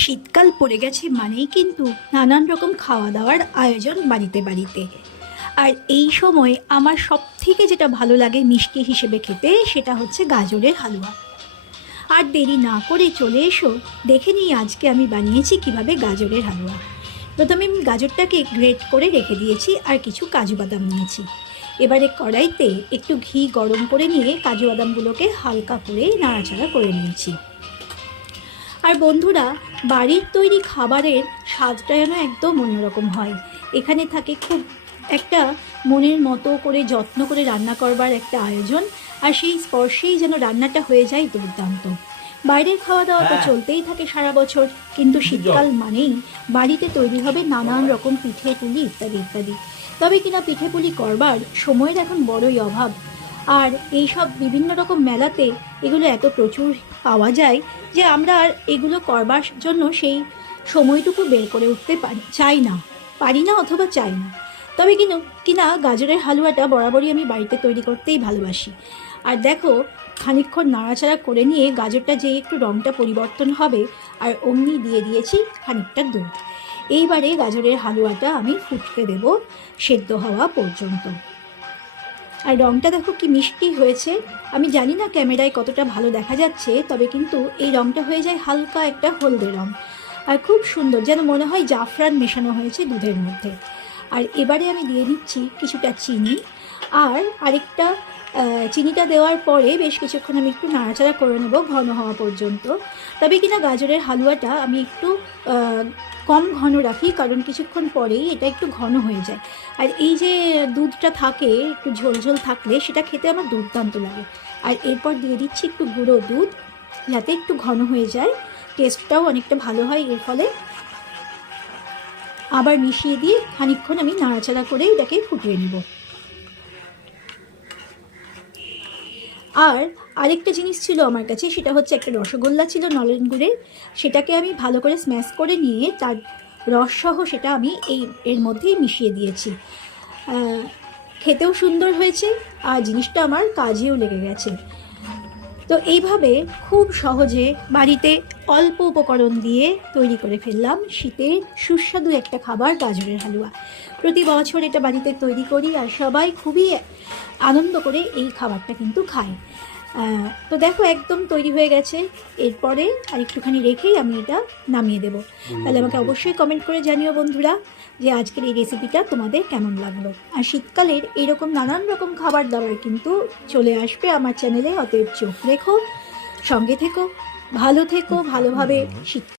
শীতকাল পড়ে গেছে মানেই কিন্তু নানান রকম খাওয়া দাওয়ার আয়োজন বাড়িতে বাড়িতে। আর এই সময় আমার সবথেকে যেটা ভালো লাগে মিষ্টি হিসেবে খেতে, সেটা হচ্ছে গাজরের হালুয়া। আর দেরি না করে চলে এসো, দেখে নিই আজকে আমি বানিয়েছি কিভাবে গাজরের হালুয়া। প্রথমে আমি গাজরটাকে গ্রেট করে রেখে দিয়েছি আর কিছু কাজু বাদাম নিয়েছি। এবারে কড়াইতে একটু ঘি গরম করে নিয়ে কাজু বাদামগুলোকে হালকা করে নাড়াচাড়া করে নিয়েছি। আর বন্ধুরা, বাড়ির তৈরি খাবারের স্বাদটা যেন একদম অন্যরকম হয়। এখানে থাকে খুব একটা মনের মতো করে যত্ন করে রান্না করবার একটা আয়োজন, আর সেই স্পর্শেই যেন রান্নাটা হয়ে যায় দুর্দান্ত। বাইরের খাওয়া দাওয়া তো চলতেই থাকে সারা বছর, কিন্তু শীতকাল মানেই বাড়িতে তৈরি হবে নানান রকম পিঠে পুলি ইত্যাদি ইত্যাদি। তবে কিনা পিঠে পুলি করবার সময়ের এখন বড়ই অভাব। আর এই সব বিভিন্ন রকম মেলাতে এগুলো এত প্রচুর পাওয়া যায় যে আমরা আর এগুলো করবার জন্য সেই সময়টুকু বের করে উঠতে পারি না অথবা চাই না। তবে কিনা গাজরের হালুয়াটা বরাবরই আমি বাড়িতে তৈরি করতেই ভালোবাসি। আর দেখো, খানিকক্ষণ নাড়াচাড়া করে নিয়ে গাজরটা যে একটু রঙটা পরিবর্তন হবে, আর অমনি দিয়ে দিয়েছি খানিকটা দুধ। এইবারে গাজরের হালুয়াটা আমি ফুটতে দেব সেদ্ধ হওয়া পর্যন্ত। আর রঙটা দেখো কি মিষ্টি হয়েছে। আমি জানি না ক্যামেরায় কতটা ভালো দেখা যাচ্ছে, তবে কিন্তু এই রঙটা হয়ে যায় হালকা একটা হলদে রঙ, আর খুব সুন্দর, যেন মনে হয় জাফরান মেশানো হয়েছে দুধের মধ্যে। আর এবারে আমি দিয়ে দিচ্ছি কিছুটা চিনি, আর আরেকটা চিনিটা দেওয়ার পরে বেশ কিছুক্ষণ আমি একটু নাড়াচাড়া করে নেব ঘন হওয়া পর্যন্ত। তবে কিনা গাজরের হালুয়াটা আমি একটু কম ঘন রাখি, কারণ কিছুক্ষণ পরেই এটা একটু ঘন হয়ে যায়। আর এই যে দুধটা থাকে একটু ঝোলঝোল থাকলে সেটা খেতে আমার দুর্দান্ত লাগে। আর এরপর দিয়ে দিচ্ছি একটু গুঁড়ো দুধ, যাতে একটু ঘন হয়ে যায়, টেস্টটাও অনেকটা ভালো হয় এর ফলে। আবার মিশিয়ে দিয়ে খানিকক্ষণ আমি নাড়াচাড়া করে এটাকে ফুটিয়ে নেব। আর আরেকটা জিনিস ছিল আমার কাছে, সেটা হচ্ছে একটা রসগোল্লা ছিল নলেন গুড়ের। সেটাকে আমি ভালো করে স্ম্যাশ করে নিয়ে তার রসসহ সেটা আমি এর মধ্যেই মিশিয়ে দিয়েছি। খেতেও সুন্দর হয়েছে, আর জিনিসটা আমার কাজেও লেগে গেছে। তো এইভাবে খুব সহজে বাড়িতে অল্প উপকরণ দিয়ে তৈরি করে ফেললাম শীতের সুস্বাদু একটা খাবার, গাজরের হালুয়া। প্রতি বছর এটা বাড়িতে তৈরি করি, আর সবাই খুবই আনন্দ করে এই খাবারটা কিন্তু খায়। তো দেখো একদম তৈরি হয়ে গেছে। এরপরে আর একটুখানি রেখেই আমি এটা নামিয়ে দেবো। তাহলে আমাকে অবশ্যই কমেন্ট করে জানিও বন্ধুরা যে আজকের এই রেসিপিটা তোমাদের কেমন লাগলো। আর শীতকালের এইরকম নানান রকম খাবার দাবার কিন্তু চলে আসবে আমার চ্যানেলে, অতএব চোখ রেখো, সঙ্গে থেকো, ভালো থেকো, ভালোভাবে শীত